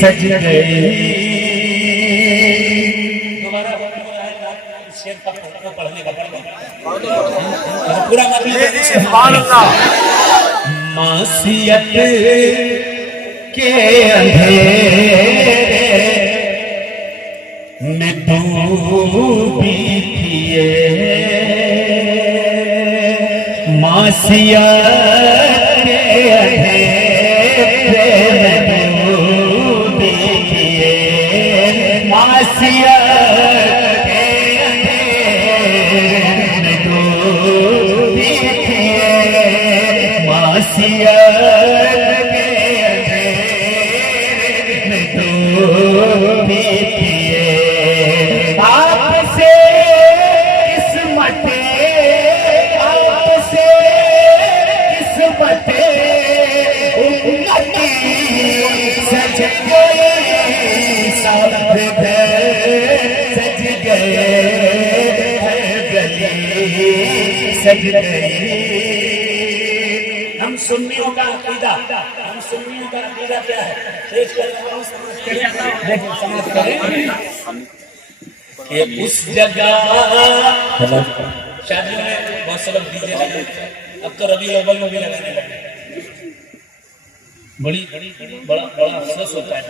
سج گئی. معصیت کے اندھیرے میں ڈوبی تھی معصیت کے اندھیرے میں ڈوبی تھی معصیت کے اندھیرے میں ڈوبی تھی معصیت کے اندھیرے میں ڈوبی تھی آپ سے قسمتیں سج گئی سب گھر سج گئے گلی سج گئی. ہم سنیوں کا عقیدہ کیا ہے کہ اس جگہ شادیوں میں بہت سے لوگ ڈی جے لگاتے ہیں. اب تو ربیع الاول میں بھی لگانے لگے. بڑا افسوس ہوتا ہے.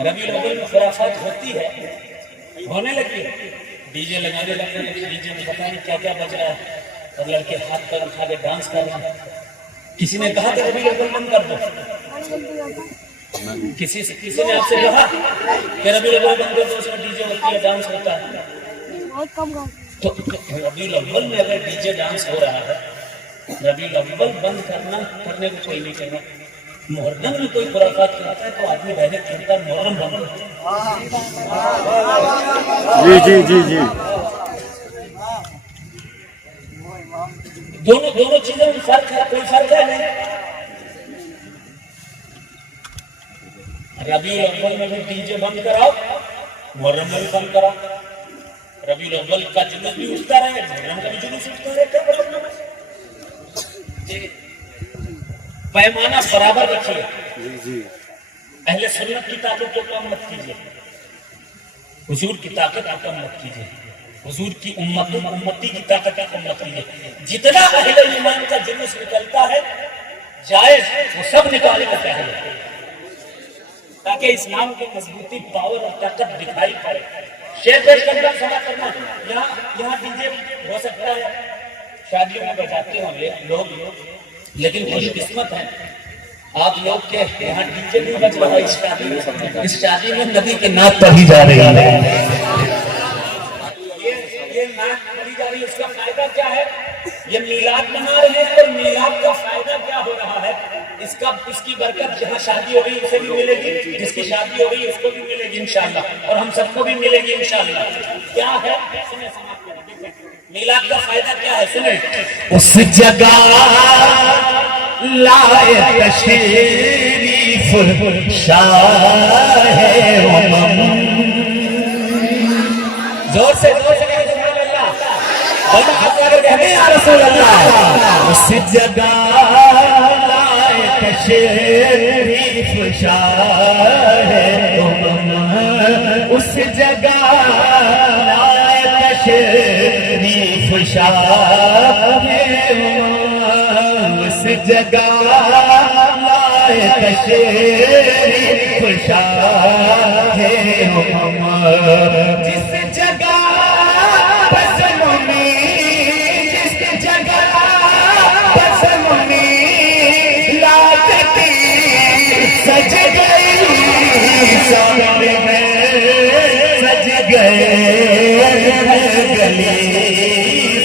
ربیع الاول میں خرافات ہوتی ہے, ہونے لگی ہے. ڈی جے لگانے لگے, ڈی جے میں پتہ نہیں کیا کیا بج رہا ہے, اور لڑکے ہاتھ پر اٹھا کے ڈانس کر رہے ہیں. کسی نے کہا کہ ربیع الاول بند کر دو. کسی نے آپ سے کہا کہ ربیع الاول بند کر دو, اس میں ڈی جے ہوتی ہے, ڈانس ہوتا ہے. تو ربیع الاول میں اگر ڈی جے ڈانس ہو رہا ہے, ربیع الاول بند کرنے کو کوئی نہیں کہہ رہا. محرم میں کوئی خرافات کرتا ہے تو آدمی ڈائریکٹ کہتا ہے محرم بند. جی دونوں چیزوں میں فرق ہے, کوئی فرق ہے نہیں. ربیع الاول میں بھی ڈی جے بند کراؤ, محرم میں بھی بند کراؤ. ربیع الاول کا جلوس بھی اٹھتا رہے, محرم کا بھی جلوس اٹھتا رہے. پیمانہ برابر رکھیے. اہل سنت کی طاقت کو کم مت کیجیے, حضور کی طاقت کو کم مت کیجیے, حضور کی امتی کی طاقت کو کم مت کیجیے. جتنا اہل ایمان کا جلوس نکلتا ہے جائز وہ سب نکالے کا پہلے, تاکہ اسلام کی مضبوطی, پاور اور طاقت دکھائی پڑے. شیر پیش کرنا سنا کرنا. یہاں ڈی جے ہو سکتا ہے, شادیوں میں بجاتے ہوں لوگ, لیکن خوش قسمت ہے آپ لوگ کے یہاں ڈی جے نہیں بج رہا. اس شادی میں نبی کی نعت پڑھی جا رہی ہے. یہ نعت پڑھی جا رہی ہے, اس کا فائدہ کیا ہے؟ یہ میلاد منا رہے ہیں, اور میلاد کا فائدہ کیا ہو رہا ہے؟ اس کی برکت جہاں شادی ہو رہی ہے اسے بھی ملے گی, جس کی شادی ہو رہی ہے اس کو بھی ملے گی انشاءاللہ, اور ہم سب کو بھی ملے گی انشاءاللہ. کیا ہے میلاد کا فائدہ کیا ہے؟ سنیں. اس جگہ لائے تشریف شاہ امم. زور سے سبحان اللہ. یا رسول اللہ. اس جگہ لائے تشریف شاہ امم, اس جگہ لائے تشریف شاہ امم, اس جگہ لائے تشریف شاہ امم, جس جگہ بزمونی, جس جگہ بزمونی لاکتی سج گئی, سامنے میں سج گئے گلی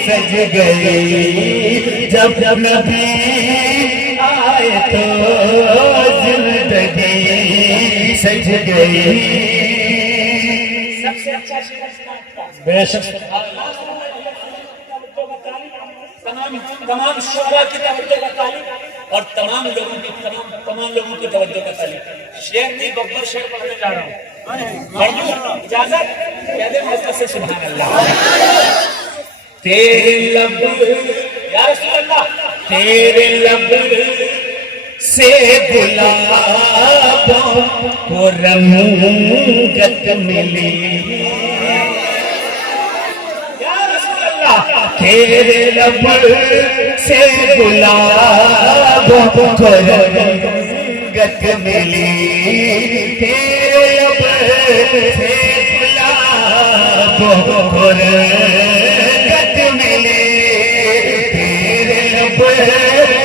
سج گئی. جب نبی آئے تو زندگی سج گئی. سب سے اچھا بے شک تمام شعراء کی توجہ کا تعلیم, اور تمام لوگوں کی توجہ کا تعلیم. شعر نہیں بغیر شعر پڑھنے جا رہا ہوں. اجازت کہہ دیں مجلس سے سبحان اللہ. تیرے لب یا رسول اللہ, تیرے لب سے گلابوں کو رنگت ملی یا رسول اللہ تیرے لب سے گلابوں کو رنگت ملی تیرے لب سے گلابوں کو رنگت ملی تیرے لب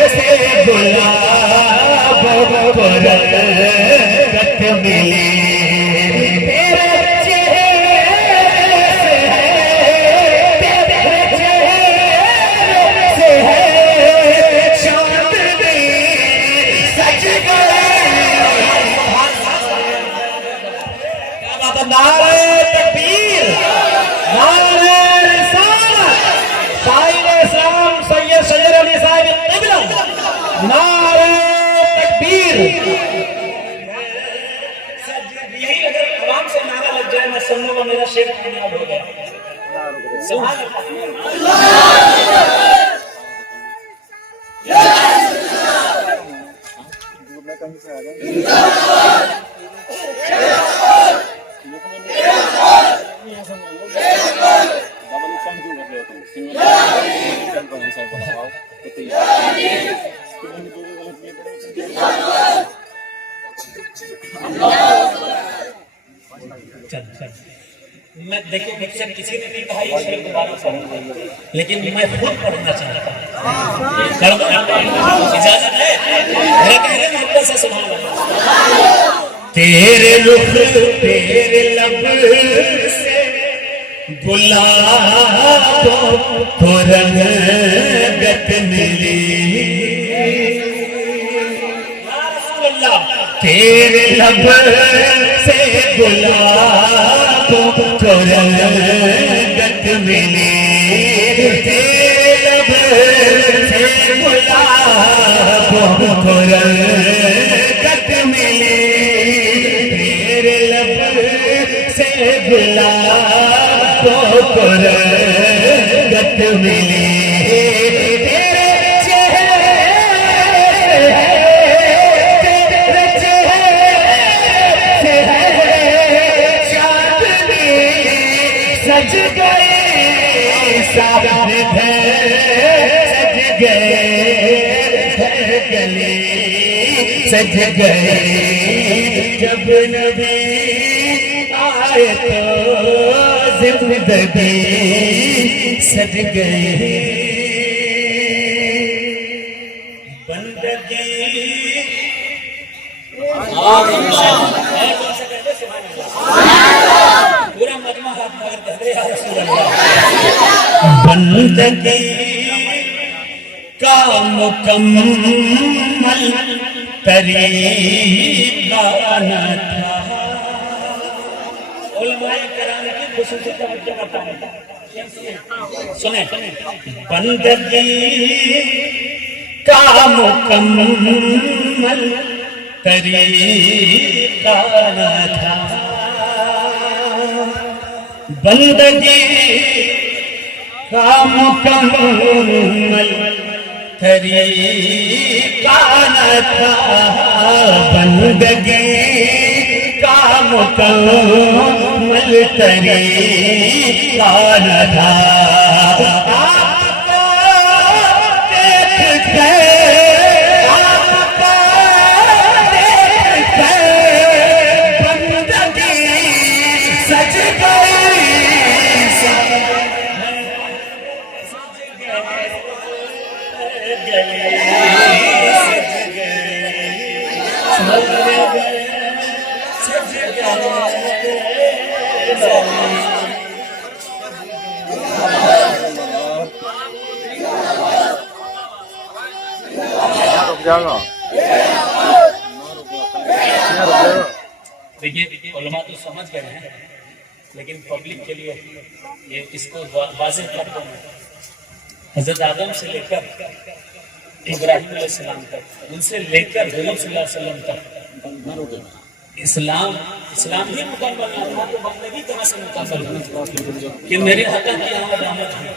سے گلابوں کو رنگت ملی تیرے چہرے سے ہے چاندنی سج گئے کیا بات ہے نعرہ تکبیر نعرہ رسالت قائد اسلام سید شجر علی صاحب قبلہ نعرہ تکبیر یہی اگر عوام سے نعرہ لگ جائے میں سمجھوں گا میرا شعر کامیاب ہو گیا سبحان اللہ میں دیکھو مجھ سے کسی نے نہیں کہا یہ شعر دوبارہ پڑھوں لیکن میں خود پڑھنا چاہتا ہوں اجازت ہے میرا کہنے میں حد سے سبحان اللہ تیرے رخ تیرے لب سے گلابوں کو رنگت ملی یا رسول اللہ تیرے لب سے گلابوں کو رنگت ملی تیرے لب سے گلابوں کو رنگت ملی تیرے لب سے گلابوں کو رنگت ملی تیرے چہرے سے ہے چاندنی سج گئی سارے سج گئے گلی سج گئے جب نبی آئے تو زندگی سج گئی بندگی پورا مجمع ہاتھ مگر کہہ دے یا رسول اللہ بندگی کا مکمل طریقہ نہ تھا علماء کرام کی خصوصی توجہ بتاؤں سنیں بندگی کا مکمل طریقہ نہ تھا بندگی کا مکمل طریقہ نہ تھا بندگی کا مکمل طریقہ نہ تھا آپ کو دیکھ کر بندگی سج گئی دیکھیے علماء تو سمجھ گئے ہیں لیکن پبلک کے لیے یہ اس کو واضح کرتا ہوں حضرت آدم سے لے کر ابراہیم علیہ السلام تک ان سے لے کر حضور صلی اللہ علیہ وسلم تک اسلام ہی مکمل نہ تھا تو بندگی کہاں سے مکمل کہ میرے حق کی آمد ہے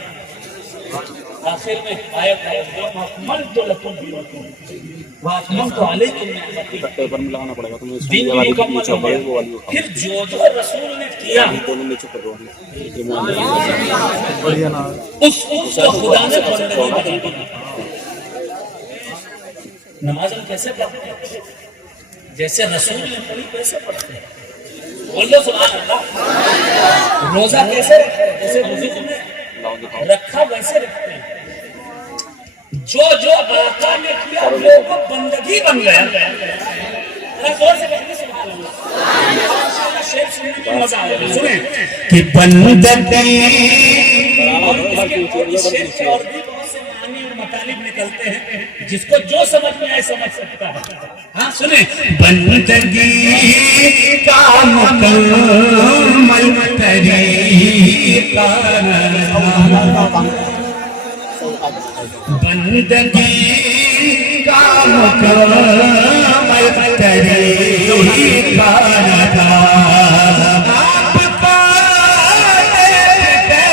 آخر میں آیت ہے اکملت لکم دینکم واکملت علیکم نعمتی، پیپر میں لگانا پڑے گا تمہیں اس دین میں بھی والی مکمل نیچے ہو پڑے گیا۔ وہ والی پھر جو رسول نے کیا دونوں نیچے کر دو اس کو خدا نے بندگی بنا دیا۔ نماز ہم کیسے پڑھتے ہیں؟ جیسے رسول نے پڑھی ویسے پڑھتے ہیں، بولو سبحان اللہ۔ روزہ کیسے رکھتے ہیں؟ جیسے بزرگ نے رکھا ویسے رکھتے ہیں۔ جو آقا نے کیا وہ بندگی بن گیا۔ زور سے کہتے سبحان اللہ۔ شعر سننے میں مزہ آیا، سنیں کہ بندگی، اور اس شعر کے اور بھی بہت سے معنی اور مطالب نکلتے ہیں، جس کو جو سمجھ میں آئے سمجھ سکتا ہے۔ ہاں سنیں، بندگی کا مکمل طریقہ، بندگی کا مکمل طریقہ آپ کو دیکھ کے،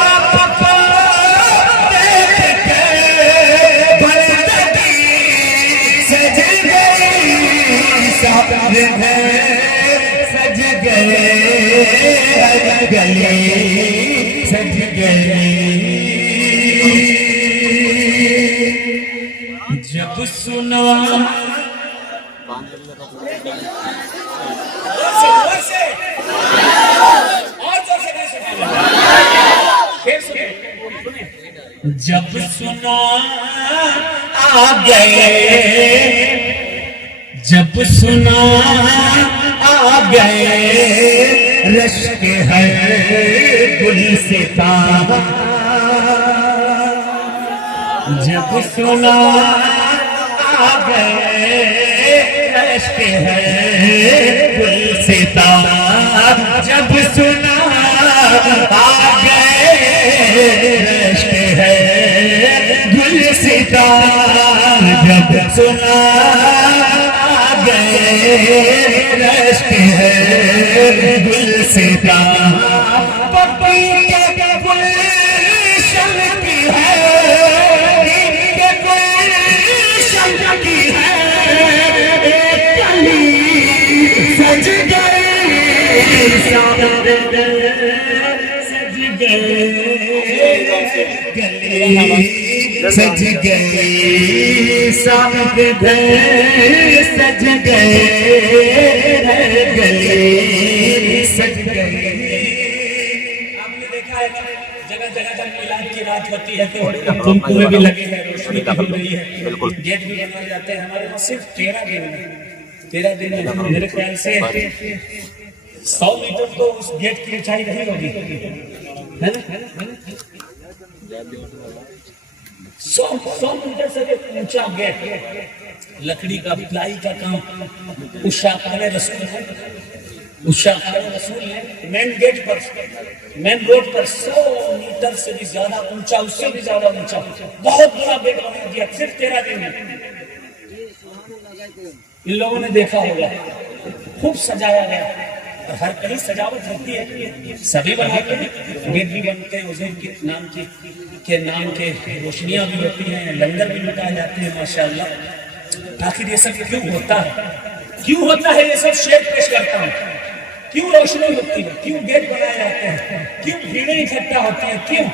آپ کو دیکھ کے بندگی سج گئی، سج گئے گلے سج گئے۔ جب سنا جب سنا آ گئے، جب سنا آ گئے رشک ہے گلستان، جب سنا آ گئے رشک ہے گلستان، جب سنا آ گئے رشک ہے گلستان، جب سنا آ گئے رشک ہے گلستان، پپی کے گلشن کی ہے، کی ہے کلی سج گئے، سج گئے گلی سج گئے، سج گئے سج گئے گلی سج گئے۔ آپ نے دیکھا ہے جگہ جگہ جب میلاد کی رات ہوتی ہے تو کنکو میں بھی لگے ہیں، روشنی بھی ہو رہی ہے، گیٹ بھی بنائے جاتے ہیں۔ ہمارے پاس صرف 13 دن ہے، 13 دن میں میرے خیال سے 100 میٹر تو اس گیٹ کی اونچائی نہیں ہوگی، ہے نا؟ 100 میٹر سے اونچا گیٹ، لکڑی کا پلائی کا کام اشاقان رسول ہے، اشاقان رسول ہے۔ مین گیٹ پر، مین روڈ پر 100 میٹر سے بھی زیادہ اونچا، اس سے بھی زیادہ اونچا بہت بڑا گیٹ بنا دیا صرف 13 دن میں۔ ان لوگوں نے دیکھا ہوگا خوب سجایا گیا، ہر کہیں سجاوٹ ہوتی ہے، سبھی بناتے ہیں، گیٹ بھی بنتے ہیں، حضور کے نام کے روشنیاں بھی ہوتی ہیں، لنگر بھی لٹائے جاتے ہیں ماشاءاللہ۔ آخر یہ سب کیوں ہوتا ہے؟ کیوں ہوتا ہے؟ یہ سب شعر پیش کرتا ہوں۔ کیوں روشنی ہوتی ہے؟ کیوں گیٹ بنائے جاتے ہیں؟ کیوں بھیڑیں اکٹھا ہوتی ہیں؟ کیوں؟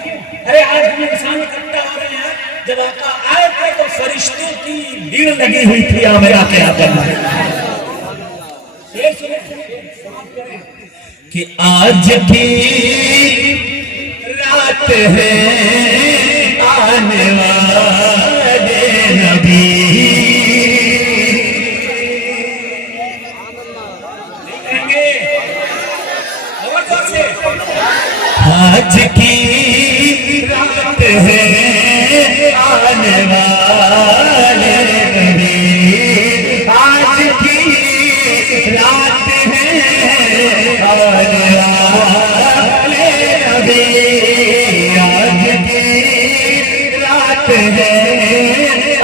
ارے آج ہم انسان اکٹھا ہو رہے ہیں، جب آقا آئے تھے تو فرشتوں کی بھیڑ لگی ہوئی تھی آمنہ کے آقا کہ آج کی رات ہے آنے والے نبی، آج کی رات ہے آنے والے نبی، آج کی رات ہے آنے والے نبی، آج کی رات ہے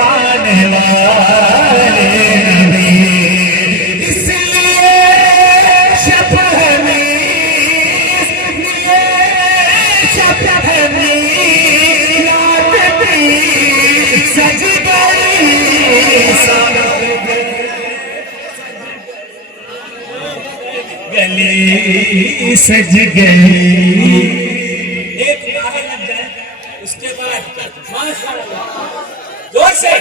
آنے والے نبی، اس لیے شب گلی سج گئی. ایک نعرہ لگ جائے اس کے بعد ماشاء اللہ زور سے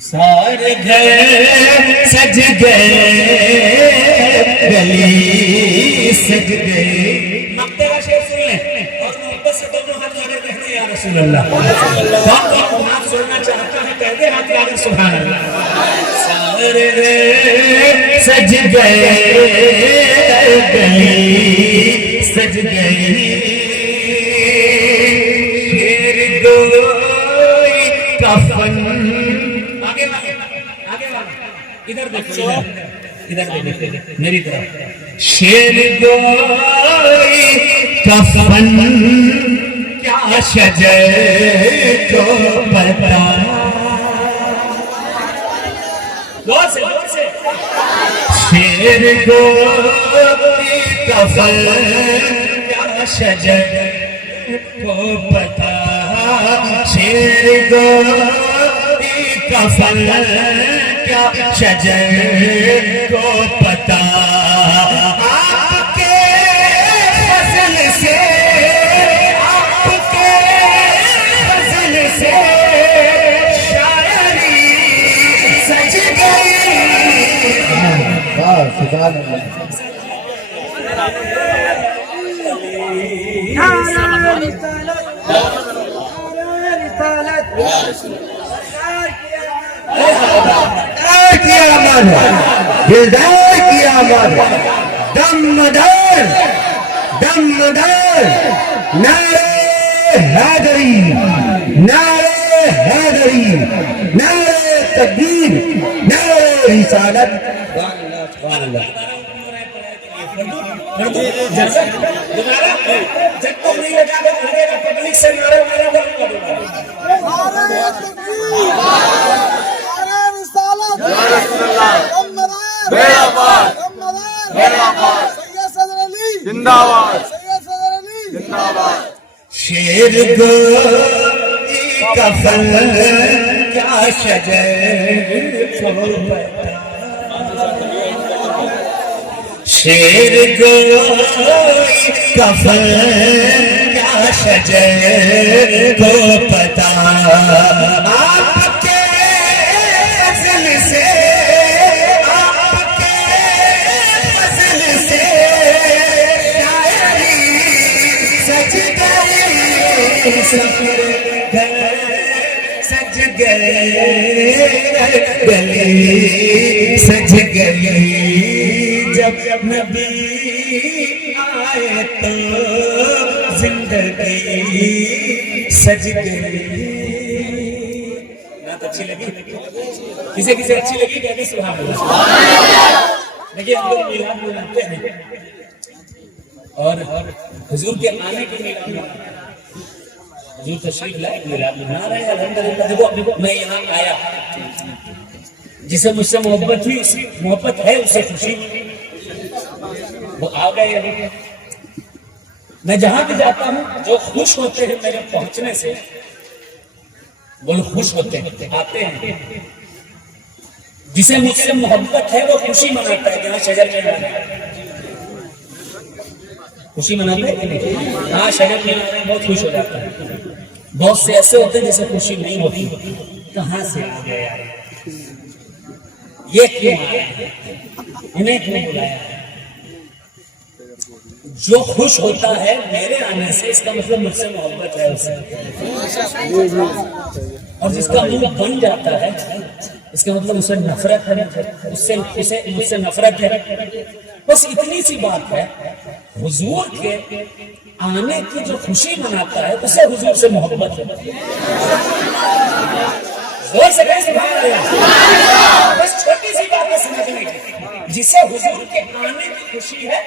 سارے گھر سج گئے گلی سج گئی. مقتے کا شعر سن لیں اور محبت سے دونوں ہاتھ آگے کہتے ہیں یا رسول اللہ. کون ہاتھ سننا چاہتا ہے کہتے ہیں ہاتھ آگے سبحان اللہ. سارے گھر سج گئے گلی سج گئی. شیر گوئی کفن ادھر دیکھو ادھر دیکھو میری طرف. شیر گوئی کفن کیا شجر کو پتا. غور سے شیر گوئی کفن کیا شجر کو پتا. شیر گوئی کفن کیا شجر کو پتا. آپ کے فضل سے آپ کے فضل سے شاعری سج گئی. کی آمد دلدار کی آمد دمدار دمدار. نعرہ حیدری نعرہ حیدری نعرہ تکبیر نعرہ رسالت. سبحان اللہ. دوبارہ جب تک نہیں لگا لگے گا پبلک سے نعرہ میرا شیر گوئی کفن کیا شجر کو پتا. شیر گوئی کفن کیا شجر کو پتا. آپ کے فضل سے آپ کے فضل سے شاعری سج گئی. سفر گھر سج گئے گلی سج گئی. جب نبی آئے تو زندگی سج گئی. بات اچھی لگی کسے کسے اچھی لگی کہتے سبحان اللہ. دیکھیے ہم لوگ میلاد مناتے ہیں اور حضور کے آنے کے میلاد مناتے ہیں. حضور تشریف لائے میلاد منا رہے ہیں الحمدللہ. دیکھو میں یہاں آیا جسے مجھ سے محبت ہوئی اسی محبت ہے اسے خوشی وہ آ گئے. ابھی میں جہاں بھی جاتا ہوں جو خوش ہوتے ہیں میرے پہنچنے سے وہ خوش ہوتے ہیں آتے ہیں. جسے مجھ سے محبت ہے وہ خوشی مناتا ہے. جہاں شجر میں خوشی مناتے ہیں ہاں شجر میں بہت خوش ہو جاتا ہے. بہت سے ایسے ہوتے ہیں جسے خوشی نہیں ہوتی. کہاں سے آ گئے یار یہ کیوں آئے انہیں کیوں بلایا. جو خوش ہوتا ہے میرے آنے سے اس کا مطلب مجھ سے محبت ہے اسے. اور جس کا منہ بن جاتا ہے اس کا مطلب اسے نفرت ہے. اسے مجھ سے نفرت ہے. بس اتنی سی بات ہے. حضور کے آنے کی جو خوشی مناتا ہے اسے حضور سے محبت ہے. زور سے کہیں سبحان اللہ. بس چھوٹی سی بات ہے سمجھنے کی. جسے حضور کے آنے کی خوشی ہے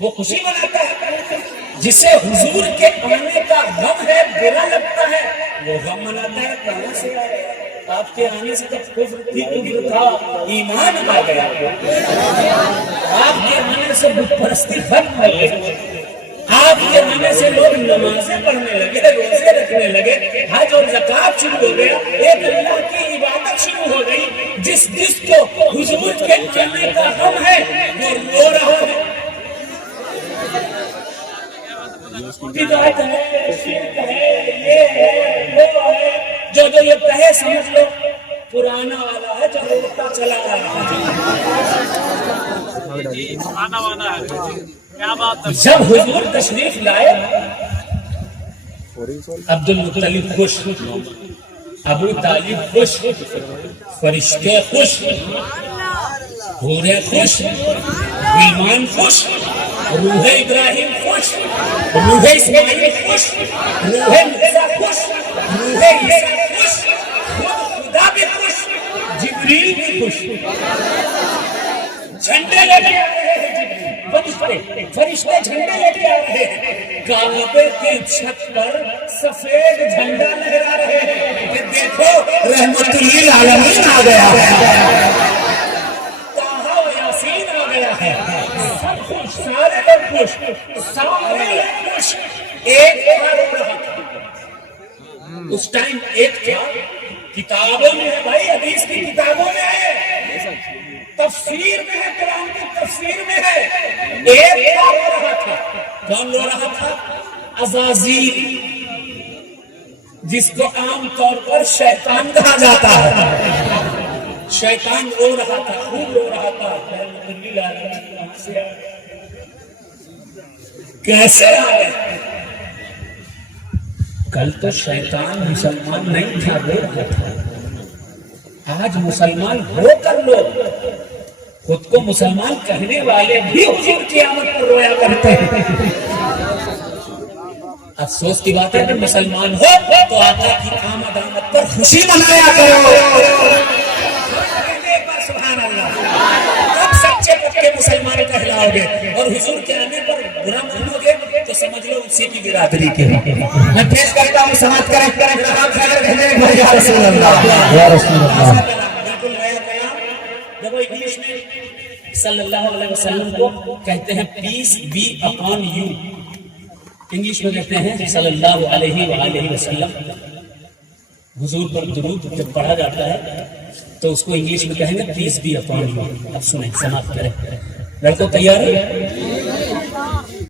وہ خوشی مناتا ہے. جسے حضور کے آنے کا غم ہے، برا لگتا ہے، وہ غم مناتا ہے کہاں سے آئے؟ آپ کے آنے سے تو کفر تھا، ایمان آ گیا۔ آپ کے آنے سے بت پرستی ختم ہو گئی، آپ کے آنے سے لوگ نمازیں پڑھنے لگے، روزے رکھنے لگے، حج اور زکوٰۃ شروع ہو گیا، ایک اللہ کی عبادت شروع ہو گئی۔ جس کو حضور کے آنے کا غم ہے وہ رو رہا ہے۔ بدعت ہے، شرک ہے، یہ ہے، وہ ہے، جو یہ کہے سمجھ لو پرانا والا ہے جو روتا چلا رہا ہے۔ جب حضور تشریف لائے، عبد المطلب خوش، ابو طالب خوش، فرشتے خوش، حوریں خوش، غلمان خوش، روح ابراہیم خوش، روح اسماعیل خوش، روح موسیٰ خوش، روح عیسیٰ خوش، خود خدا بھی خوش، جبریل بھی خوش۔ جھنڈے لے کے آ رہے ہیں جبریل، فرشتے جھنڈے لے کے آ رہے ہیں، کعبے کی چھت پر سفید جھنڈا لہرا رہے ہیں کہ دیکھو رحمت للعالمین آ گیا ہے، طٰہٰ و یاسین آ گیا ہے۔ سب خوش، سارے لوگ خوش، سارے لوگ خوش۔ ایک تھا رو رہا تھا، اس ٹائم ایک تھا، کتابوں میں ہے بھائی، حدیث کی کتابوں میں ہے، تفسیر میں ہے، قرآن کی تفسیر میں ہے۔ ایک تھا رو رہا تھا، کون رو رہا تھا؟ عزازیل، جس کو عام طور پر شیطان کہا جاتا ہے۔ شیطان رو رہا تھا، خوب رو رہا تھا، کیسے آئے؟ کل تو شیطان مسلمان نہیں تھا، رو رہا تھا، آج مسلمان ہو کر لو، خود کو مسلمان کہنے والے بھی حضور کی آمد پر رویا کرتے ہیں۔ افسوس کی بات ہے کہ مسلمان ہو تو آقا کی آمد پر خوشی منایا کرو۔ سبحان اللہ، تب سچے پکے مسلمان کہلاؤ گے، اور حضور کے آنے پر برا مانو گے تو سمجھ لو اسی کی برادری کے۔ میں پیش کرتا ہوں، سماعت کریں یا رسول اللہ، یا رسول اللہ۔ بالکل نیا بیان، جب وہ انگلش میں صلی اللہ علیہ وسلم کو کہتے ہیں peace be upon you, English میں کہتے ہیں صلی اللہ علیہ وآلہ وسلم۔ حضور پر درود جب پڑھا جاتا ہے تو اس کو انگلش میں کہیں گے پیس بی اپان یو۔ اب سنیں، سماعت کریں، لڑکوں تیار ہے؟